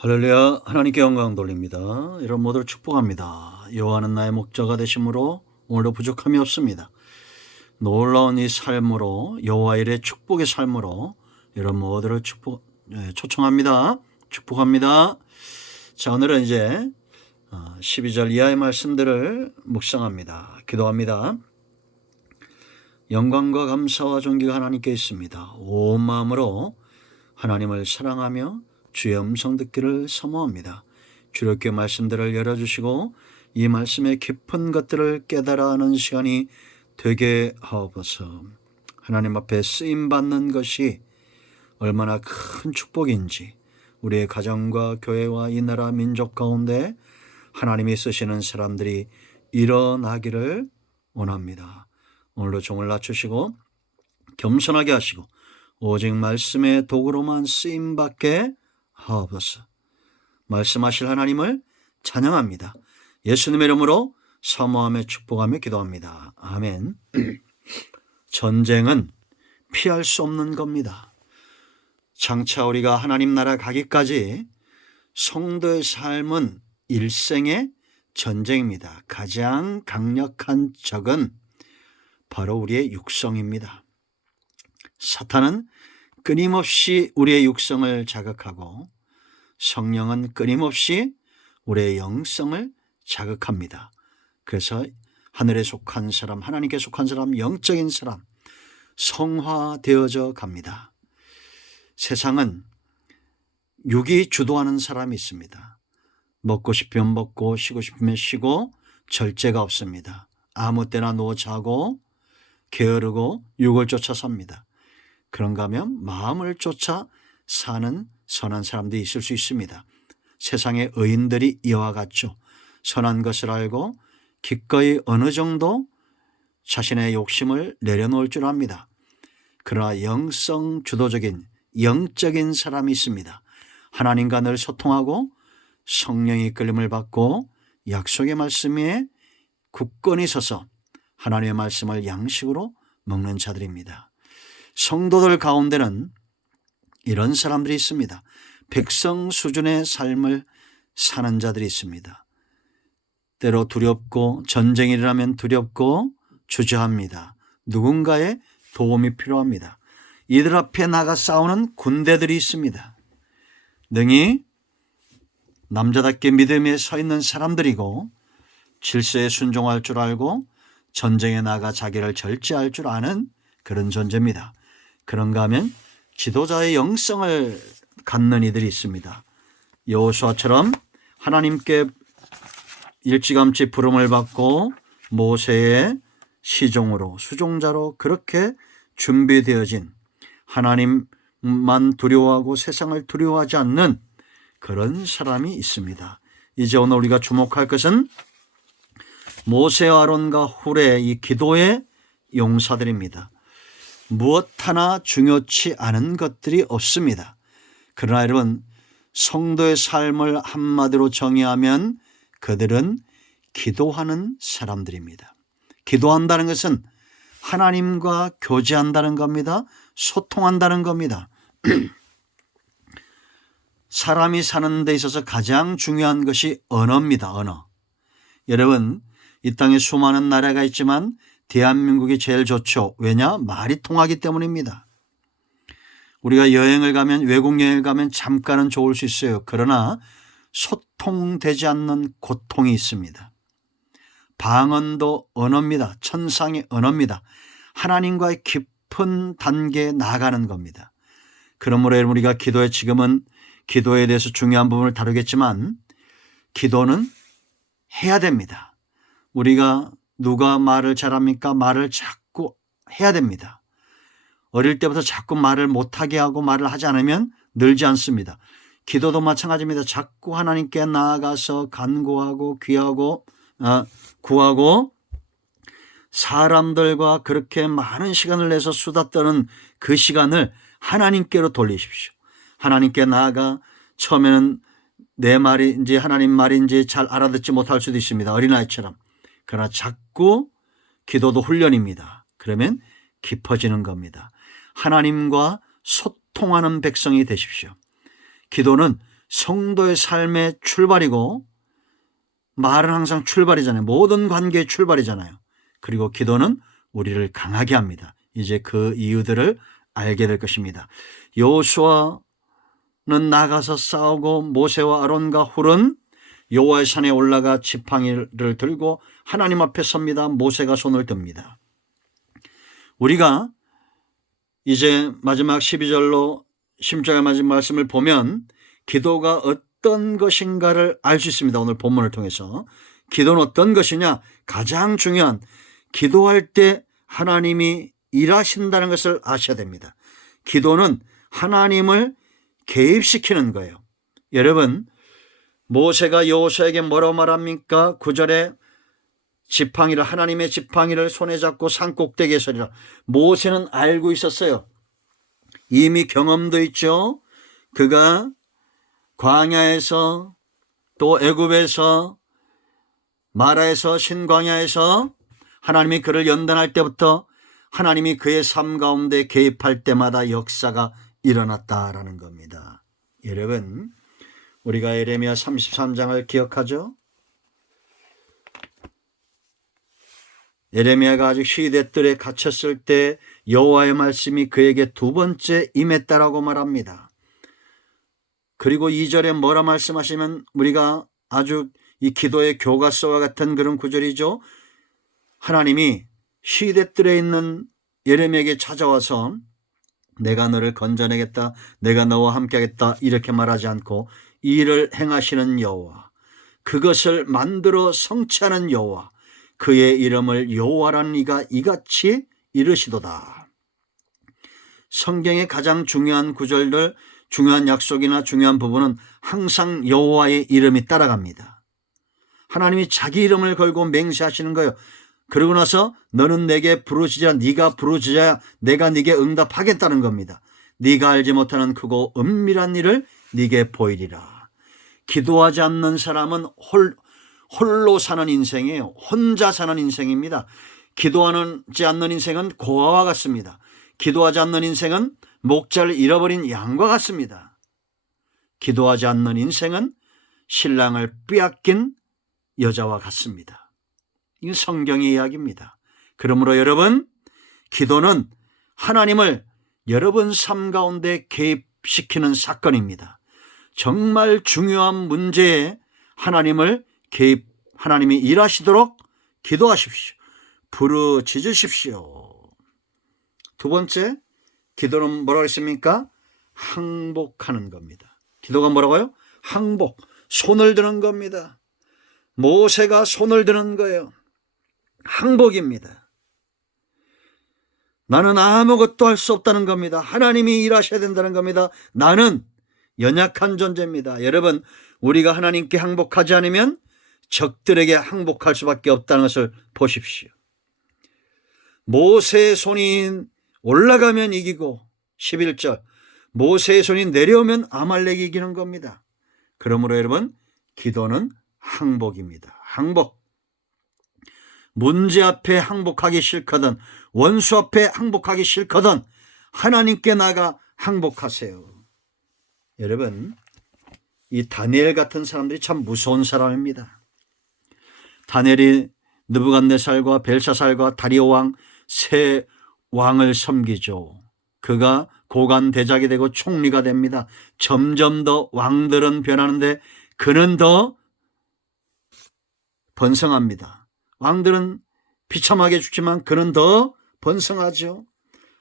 할렐루야. 하나님께 영광 돌립니다. 여러분 모두를 축복합니다. 여호와는 나의 목자가 되심으로 오늘도 부족함이 없습니다. 놀라운 이 삶으로 여호와 일의 축복의 삶으로 여러분 모두를 초청합니다. 축복합니다. 자, 오늘은 이제 12절 이하의 말씀들을 묵상합니다. 기도합니다. 영광과 감사와 존귀가 하나님께 있습니다. 온 마음으로 하나님을 사랑하며 주의 음성 듣기를 사모합니다. 주님께 말씀들을 열어주시고 이 말씀의 깊은 것들을 깨달아 하는 시간이 되게 하옵소서. 하나님 앞에 쓰임받는 것이 얼마나 큰 축복인지 우리의 가정과 교회와 이 나라 민족 가운데 하나님이 쓰시는 사람들이 일어나기를 원합니다. 오늘도 종을 낮추시고 겸손하게 하시고 오직 말씀의 도구로만 쓰임받게 하옵소서. 말씀하실 하나님을 찬양합니다. 예수님의 이름으로 사모하며 축복하며 기도합니다. 아멘. 전쟁은 피할 수 없는 겁니다. 장차 우리가 하나님 나라 가기까지 성도의 삶은 일생의 전쟁입니다. 가장 강력한 적은 바로 우리의 육성입니다. 사탄은 끊임없이 우리의 육성을 자극하고 성령은 끊임없이 우리의 영성을 자극합니다. 그래서 하늘에 속한 사람, 하나님께 속한 사람, 영적인 사람 성화되어져 갑니다. 세상은 육이 주도하는 사람이 있습니다. 먹고 싶으면 먹고 쉬고 싶으면 쉬고 절제가 없습니다. 아무 때나 누워 자고 게으르고 육을 쫓아 삽니다. 그런가 하면 마음을 쫓아 사는 선한 사람들이 있을 수 있습니다. 세상의 의인들이 이와 같죠. 선한 것을 알고 기꺼이 어느 정도 자신의 욕심을 내려놓을 줄 압니다. 그러나 영성 주도적인 영적인 사람이 있습니다. 하나님과 늘 소통하고 성령의 이끌림을 받고 약속의 말씀에 굳건히 서서 하나님의 말씀을 양식으로 먹는 자들입니다. 성도들 가운데는 이런 사람들이 있습니다. 백성 수준의 삶을 사는 자들이 있습니다. 때로 두렵고 전쟁이 일어나면 두렵고 주저합니다. 누군가의 도움이 필요합니다. 이들 앞에 나가 싸우는 군대들이 있습니다. 능히 남자답게 믿음에 서 있는 사람들이고 질서에 순종할 줄 알고 전쟁에 나가 자기를 절제할 줄 아는 그런 존재입니다. 그런가 하면 지도자의 영성을 갖는 이들이 있습니다. 여호수아처럼 하나님께 일찌감치 부름을 받고 모세의 시종으로 수종자로 그렇게 준비되어진 하나님만 두려워하고 세상을 두려워하지 않는 그런 사람이 있습니다. 이제 오늘 우리가 주목할 것은 모세와 아론과 훌의 이 기도의 용사들입니다. 무엇 하나 중요치 않은 것들이 없습니다. 그러나 여러분, 성도의 삶을 한마디로 정의하면 그들은 기도하는 사람들입니다. 기도한다는 것은 하나님과 교제한다는 겁니다. 소통한다는 겁니다. 사람이 사는 데 있어서 가장 중요한 것이 언어입니다. 언어. 여러분, 이 땅에 수많은 나라가 있지만 대한민국이 제일 좋죠. 왜냐? 말이 통하기 때문입니다. 우리가 여행을 가면 외국 여행을 가면 잠깐은 좋을 수 있어요. 그러나 소통되지 않는 고통이 있습니다. 방언도 언어입니다. 천상의 언어입니다. 하나님과의 깊은 단계에 나아가는 겁니다. 그러므로 여러분, 우리가 기도에 지금은 기도에 대해서 중요한 부분을 다루겠지만 기도는 해야 됩니다. 우리가 누가 말을 잘합니까? 말을 자꾸 해야 됩니다. 어릴 때부터 자꾸 말을 못하게 하고 말을 하지 않으면 늘지 않습니다. 기도도 마찬가지입니다. 자꾸 하나님께 나아가서 간구하고 구하고 사람들과 그렇게 많은 시간을 내서 수다 떠는 그 시간을 하나님께로 돌리십시오. 하나님께 나아가 처음에는 내 말인지 하나님 말인지 잘 알아듣지 못할 수도 있습니다. 어린아이처럼. 그러나 자꾸 기도도 훈련입니다. 그러면 깊어지는 겁니다. 하나님과 소통하는 백성이 되십시오. 기도는 성도의 삶의 출발이고 말은 항상 출발이잖아요. 모든 관계의 출발이잖아요. 그리고 기도는 우리를 강하게 합니다. 이제 그 이유들을 알게 될 것입니다. 여호수아는 나가서 싸우고 모세와 아론과 훌은 여호와의 산에 올라가 지팡이를 들고 하나님 앞에 섭니다. 모세가 손을 듭니다. 우리가 이제 마지막 12절로 10절에 맞은 말씀을 보면 기도가 어떤 것인가를 알 수 있습니다. 오늘 본문을 통해서. 기도는 어떤 것이냐? 가장 중요한, 기도할 때 하나님이 일하신다는 것을 아셔야 됩니다. 기도는 하나님을 개입시키는 거예요. 여러분, 모세가 여호수아에게 뭐라고 말합니까? 9절에 지팡이를, 하나님의 지팡이를 손에 잡고 산 꼭대기에 서리라. 모세는 알고 있었어요. 이미 경험도 있죠. 그가 광야에서 또 애굽에서 마라에서 신광야에서 하나님이 그를 연단할 때부터 하나님이 그의 삶 가운데 개입할 때마다 역사가 일어났다라는 겁니다. 여러분, 우리가 예레미야 33장을 기억하죠? 예레미야가 아직 시대뜰에 갇혔을 때 여호와의 말씀이 그에게 두 번째 임했다라고 말합니다. 그리고 2절에 뭐라 말씀하시면 우리가 아주 이 기도의 교과서와 같은 그런 구절이죠. 하나님이 시대뜰에 있는 예레미야에게 찾아와서 내가 너를 건져내겠다, 내가 너와 함께하겠다 이렇게 말하지 않고 이 일을 행하시는 여호와, 그것을 만들어 성취하는 여호와, 그의 이름을 여호와라는 이가 이같이 이르시도다. 성경의 가장 중요한 구절들, 중요한 약속이나 중요한 부분은 항상 여호와의 이름이 따라갑니다. 하나님이 자기 이름을 걸고 맹세하시는 거예요. 그러고 나서 너는 내게 부르짖으라, 네가 부르짖어야 내가 네게 응답하겠다는 겁니다. 네가 알지 못하는 크고 은밀한 일을 네게 보이리라. 기도하지 않는 사람은 홀로 사는 인생이에요. 혼자 사는 인생입니다. 기도하지 않는 인생은 고아와 같습니다. 기도하지 않는 인생은 목자를 잃어버린 양과 같습니다. 기도하지 않는 인생은 신랑을 빼앗긴 여자와 같습니다. 이건 성경의 이야기입니다. 그러므로 여러분, 기도는 하나님을 여러분 삶 가운데 개입시키는 사건입니다. 정말 중요한 문제에 하나님이 일하시도록 기도하십시오. 부르짖으십시오. 두 번째, 기도는 뭐라고 했습니까? 항복하는 겁니다. 기도가 뭐라고요? 항복, 손을 드는 겁니다. 모세가 손을 드는 거예요. 항복입니다. 나는 아무것도 할 수 없다는 겁니다. 하나님이 일하셔야 된다는 겁니다. 나는 연약한 존재입니다. 여러분, 우리가 하나님께 항복하지 않으면 적들에게 항복할 수밖에 없다는 것을 보십시오. 모세의 손이 올라가면 이기고, 11절 모세의 손이 내려오면 아말렉이 이기는 겁니다. 그러므로 여러분, 기도는 항복입니다. 항복. 문제 앞에 항복하기 싫거든, 원수 앞에 항복하기 싫거든 하나님께 나가 항복하세요. 여러분, 이 다니엘 같은 사람들이 참 무서운 사람입니다. 다니엘이 느부갓네살과 벨사살과 다리오 왕 세 왕을 섬기죠. 그가 고관 대작이 되고 총리가 됩니다. 점점 더 왕들은 변하는데 그는 더 번성합니다. 왕들은 비참하게 죽지만 그는 더 번성하죠.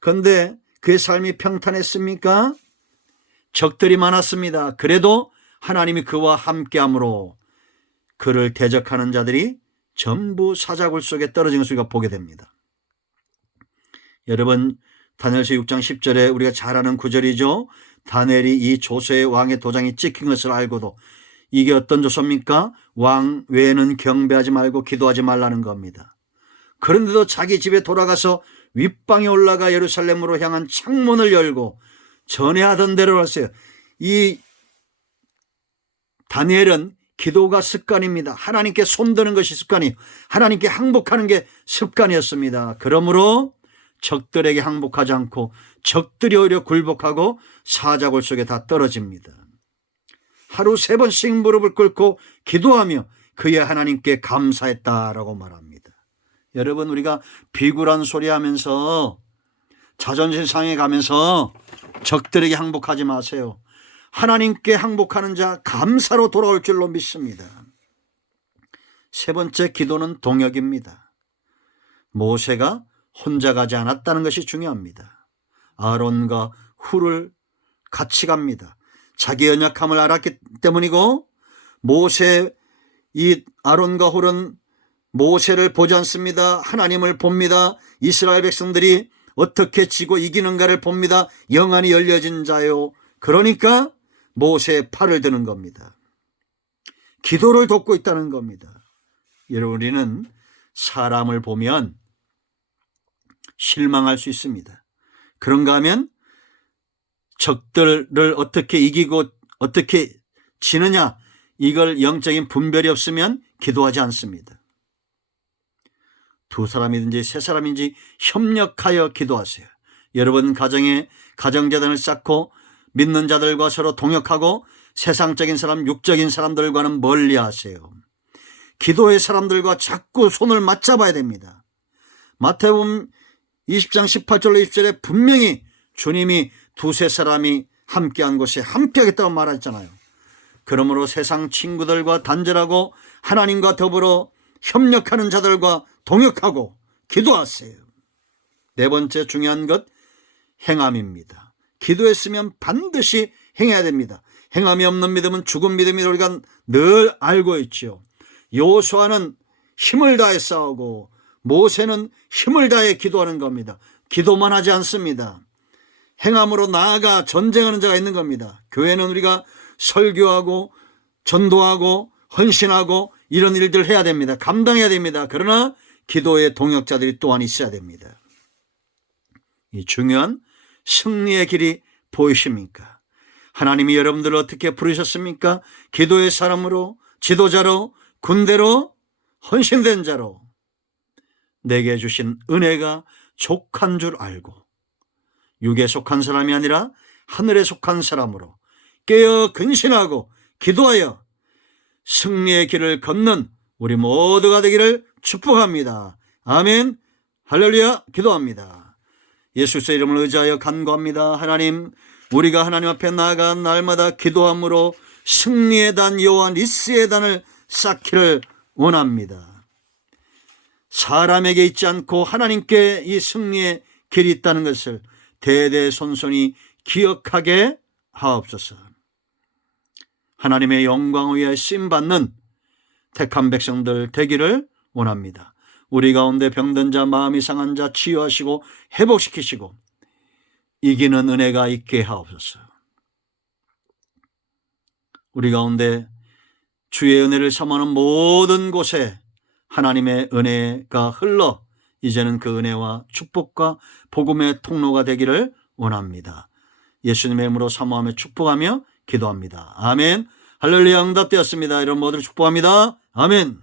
그런데 그의 삶이 평탄했습니까? 적들이 많았습니다. 그래도 하나님이 그와 함께함으로 그를 대적하는 자들이 전부 사자굴 속에 떨어진 것을 우리가 보게 됩니다. 여러분, 다니엘서 6장 10절에 우리가 잘 아는 구절이죠. 다니엘이 이 조서의 왕의 도장이 찍힌 것을 알고도, 이게 어떤 조서입니까? 왕 외에는 경배하지 말고 기도하지 말라는 겁니다. 그런데도 자기 집에 돌아가서 윗방에 올라가 예루살렘으로 향한 창문을 열고 전에하던 대로 했어요. 이 다니엘은 기도가 습관입니다. 하나님께 손드는 것이 습관이에요. 하나님께 항복하는 게 습관이었습니다. 그러므로 적들에게 항복하지 않고 적들이 오히려 굴복하고 사자굴 속에 다 떨어집니다. 하루 3번씩 무릎을 꿇고 기도하며 그의 하나님께 감사했다라고 말합니다. 여러분, 우리가 비굴한 소리 하면서 자존심 상해 가면서 적들에게 항복하지 마세요. 하나님께 항복하는 자 감사로 돌아올 줄로 믿습니다. 3번째, 기도는 동역입니다. 모세가 혼자 가지 않았다는 것이 중요합니다. 아론과 훌을 같이 갑니다. 자기 연약함을 알았기 때문이고, 이 아론과 훌은 모세를 보지 않습니다. 하나님을 봅니다. 이스라엘 백성들이 어떻게 지고 이기는가를 봅니다. 영안이 열려진 자요. 그러니까 모세의 팔을 드는 겁니다. 기도를 돕고 있다는 겁니다. 여러분, 우리는 사람을 보면 실망할 수 있습니다. 그런가 하면 적들을 어떻게 이기고 어떻게 지느냐, 이걸 영적인 분별이 없으면 기도하지 않습니다. 2사람이든지 3사람인지 협력하여 기도하세요. 여러분 가정에 가정재단을 쌓고 믿는 자들과 서로 동역하고 세상적인 사람, 육적인 사람들과는 멀리 하세요. 기도의 사람들과 자꾸 손을 맞잡아야 됩니다. 마태복음 20장 18절로 20절에 분명히 주님이 2-3사람이 함께한 곳에 함께하겠다고 말했잖아요. 그러므로 세상 친구들과 단절하고 하나님과 더불어 협력하는 자들과 동역하고 기도하세요. 4번째 중요한 것, 행함입니다. 기도했으면 반드시 행해야 됩니다. 행함이 없는 믿음은 죽은 믿음이 우리가 늘 알고 있죠. 여호수아는 힘을 다해 싸우고 모세는 힘을 다해 기도하는 겁니다. 기도만 하지 않습니다. 행함으로 나아가 전쟁하는 자가 있는 겁니다. 교회는 우리가 설교하고 전도하고 헌신하고 이런 일들 해야 됩니다. 감당해야 됩니다. 그러나 기도의 동역자들이 또한 있어야 됩니다. 이 중요한 승리의 길이 보이십니까? 하나님이 여러분들을 어떻게 부르셨습니까? 기도의 사람으로, 지도자로, 군대로, 헌신된 자로. 내게 주신 은혜가 족한 줄 알고 육에 속한 사람이 아니라 하늘에 속한 사람으로 깨어 근신하고 기도하여 승리의 길을 걷는 우리 모두가 되기를 축복합니다. 아멘. 할렐루야. 기도합니다. 예수의 이름을 의지하여 간구합니다. 하나님, 우리가 하나님 앞에 나아가 날마다 기도함으로 승리의 단 여호와 니스의 단을 쌓기를 원합니다. 사람에게 있지 않고 하나님께 이 승리의 길이 있다는 것을 대대손손이 기억하게 하옵소서. 하나님의 영광을 위하여 쓰임받는 택한 백성들 되기를 원합니다. 우리 가운데 병든 자, 마음이 상한 자 치유하시고 회복시키시고 이기는 은혜가 있게 하옵소서. 우리 가운데 주의 은혜를 삼하는 모든 곳에 하나님의 은혜가 흘러 이제는 그 은혜와 축복과 복음의 통로가 되기를 원합니다. 예수님의 이름으로 사모하며 축복하며 기도합니다. 아멘. 할렐루야. 응답되었습니다. 이런 모두를 축복합니다. 아멘.